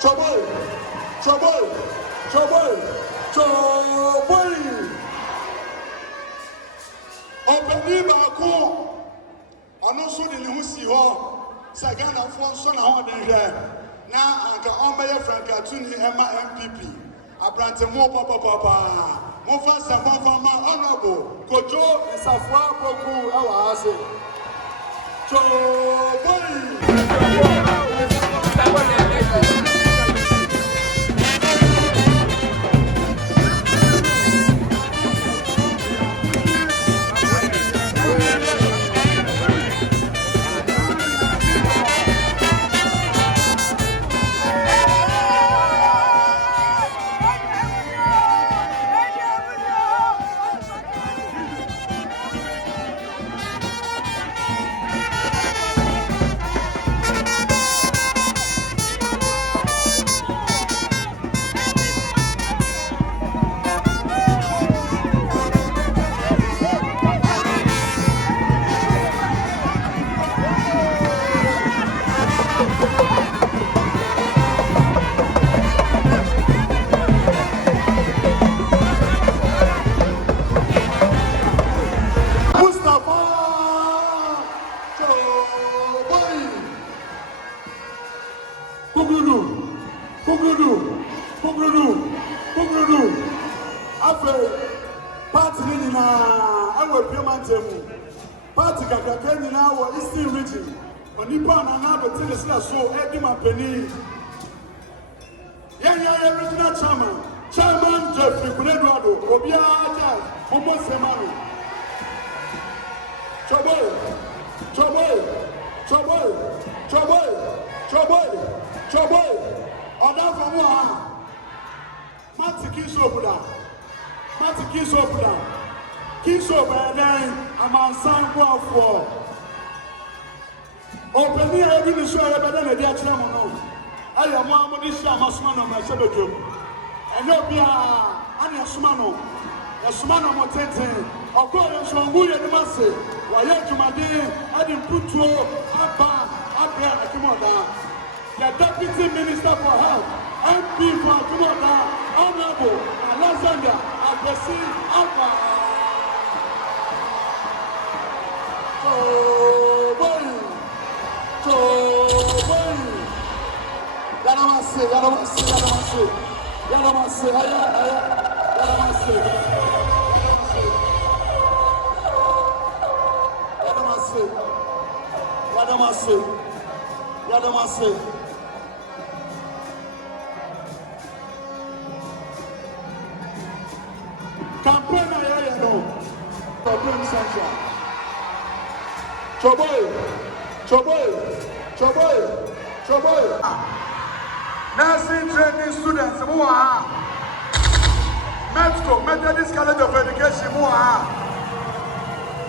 Choboy. Open Bako. And also the Lucy Hall. Sagana for son of now I can only Frank Atuni Emma MPP. I brand more papa. More fast and more from my honorable. Kojo is a far poku. Our house. Party Kakakani now Eastern region. On Nippon and now the Tennessee so Eddie Penny. Yeah, regional chairman Jeffrey Eduardo, Obia, Momo Semano. Trouble. Order from one. Matiki Sopuda. Kiso Badan, a man sang for. Open me, I didn't show you better than the Akyem. I am Mahamudu Shama on my shadow. And no be a Sumano Motete, of course, from William Massey, while yet to my day, I didn't put to Abba, Akimoda, the Deputy Minister for Health, MP for Akimoda, Honorable, Alexander, Abesi, Abba. Campaign Choboy. Nursing training students, Metro, Methodist College of Education,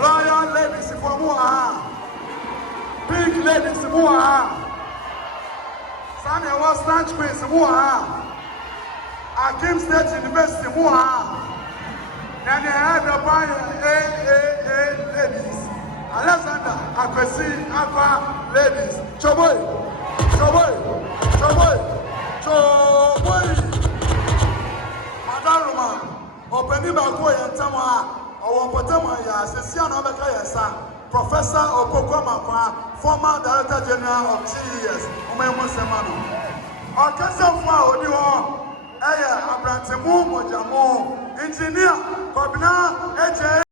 Royal Ladies for Pink Ladies, Samuel was Stanch Queens, Akyem State University, and they had a AA ladies. Alexander, Akwesi, Aqua, ladies. Choboy. Madaruma, Openi Bako Yantama, or Potama, Sessiano Bakayasa, Professor Okokwa, former Director General of TES, Umemo Semano. Orchestra for Odio, Aya, Abrantemu, Mojamo, Engineer, Kobina, AJ.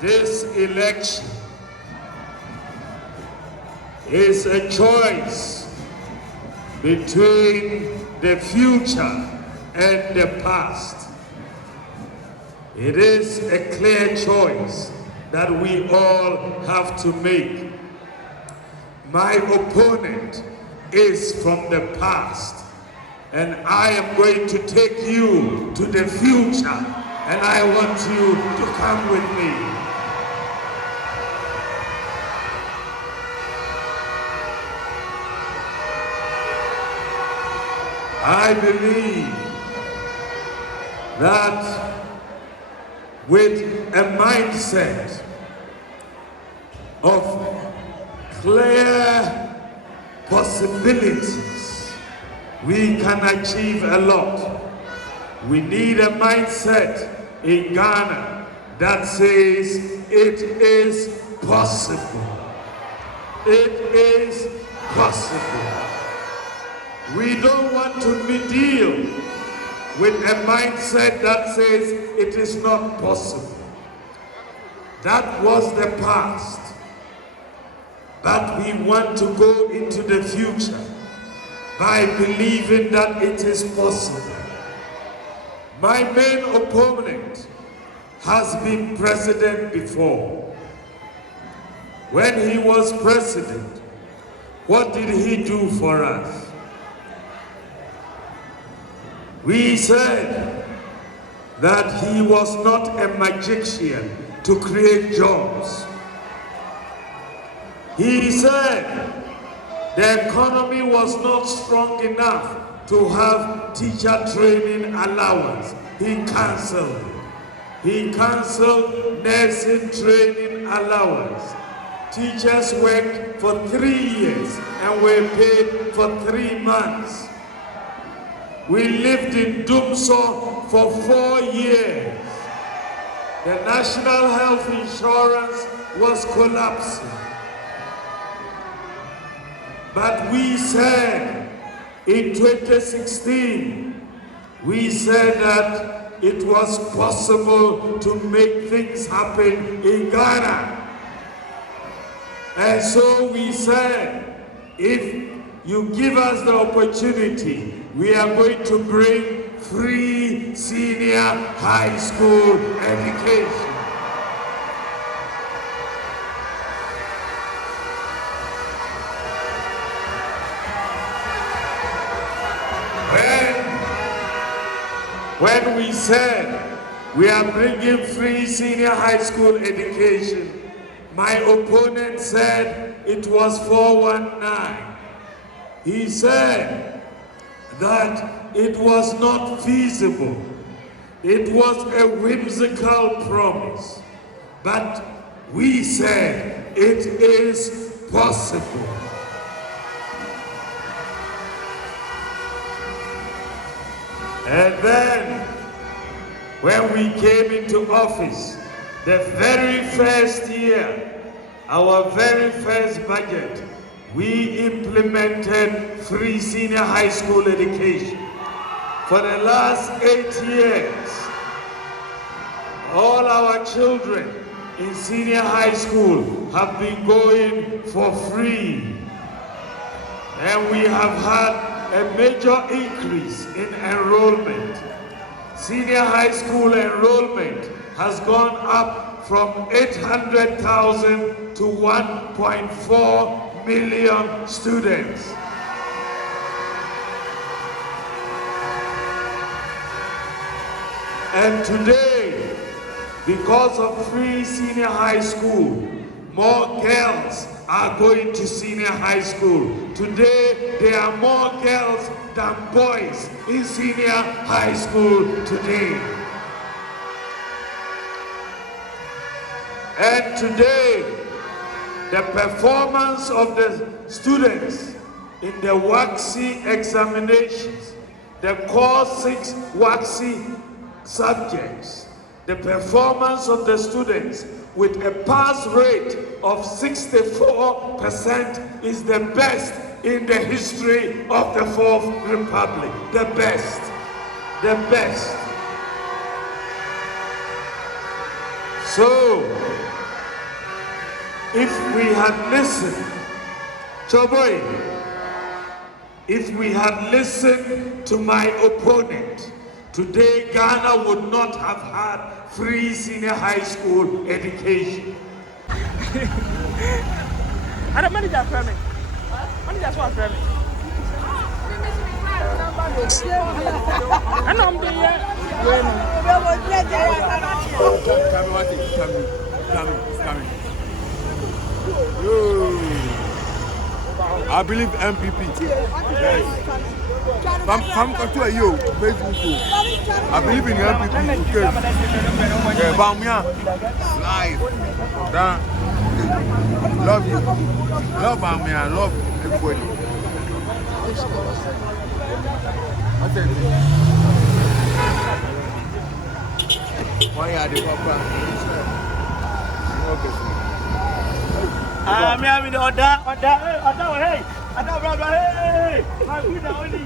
This election is a choice between the future and the past. It is a clear choice that we all have to make. My opponent is from the past, and I am going to take you to the future, and I want you to come with me. I believe that with a mindset of clear possibilities, we can achieve a lot. We need a mindset in Ghana that says it is possible. It is possible. We don't want to deal with a mindset that says it is not possible. That was the past. But we want to go into the future by believing that it is possible. My main opponent has been president before. When he was president, what did he do for us? We said that he was not a magician to create jobs. He said the economy was not strong enough to have teacher training allowance. He cancelled it. He cancelled nursing training allowance. Teachers worked for 3 years and were paid for 3 months. We lived in Dumso for 4 years. The national health insurance was collapsing. But we said in 2016, we said that it was possible to make things happen in Ghana. And so we said, if you give us the opportunity, we are going to bring free senior high school education. When we said we are bringing free senior high school education, my opponent said it was 419. He said that it was not feasible. It was a whimsical promise. But we said it is possible. And then, when we came into office, the very first year, our very first budget, we implemented free senior high school education. For the last 8 years, all our children in senior high school have been going for free. And we have had a major increase in enrollment. Senior high school enrollment has gone up from 800,000 to 1.4 million students. And today, because of free senior high school, more girls are going to senior high school. Today, there are more girls than boys in senior high school today. And today, the performance of the students in the WACSI examinations, the core 6 WACSI subjects, the performance of the students with a pass rate of 64% is the best in the history of the Fourth Republic. The best. The best. So, if we had listened, Choboy, if we had listened to my opponent, today Ghana would not have had free senior high school education. I don't manager for me. Manager's one for me. I know I'm doing it. Coming. I believe MPP. Yes. Come to you, Facebook. I believe in MPP. Okay. Yeah, Bawumia. Live. Love you. Love Bawumia. Love everybody. What's that? Why are they papa? Okay. Me having the order, hey, brother, hey, my good only.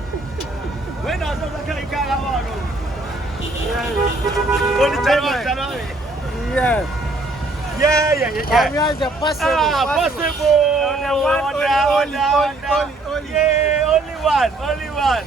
When I was not carrying car, only time. Yeah. Bawumia is a possible. Possible. Yeah, only one.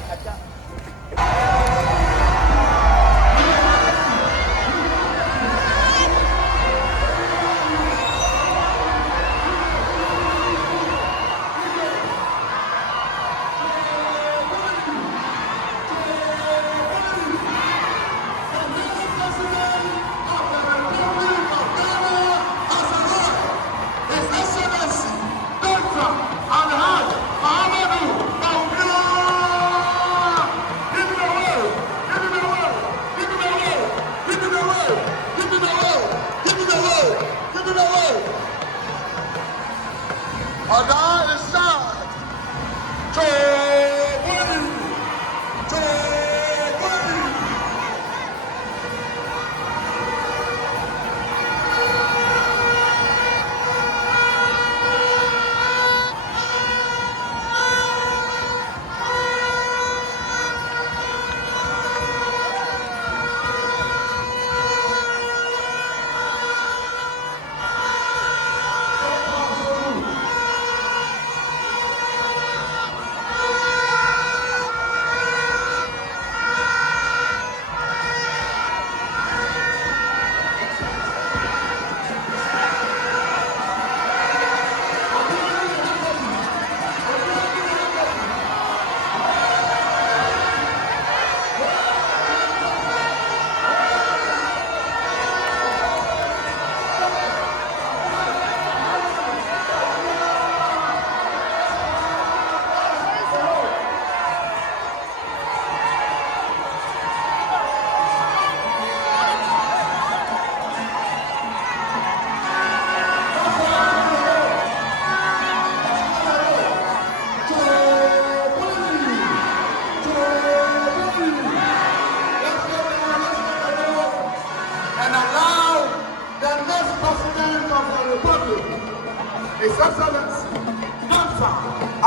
His Excellency, Dr.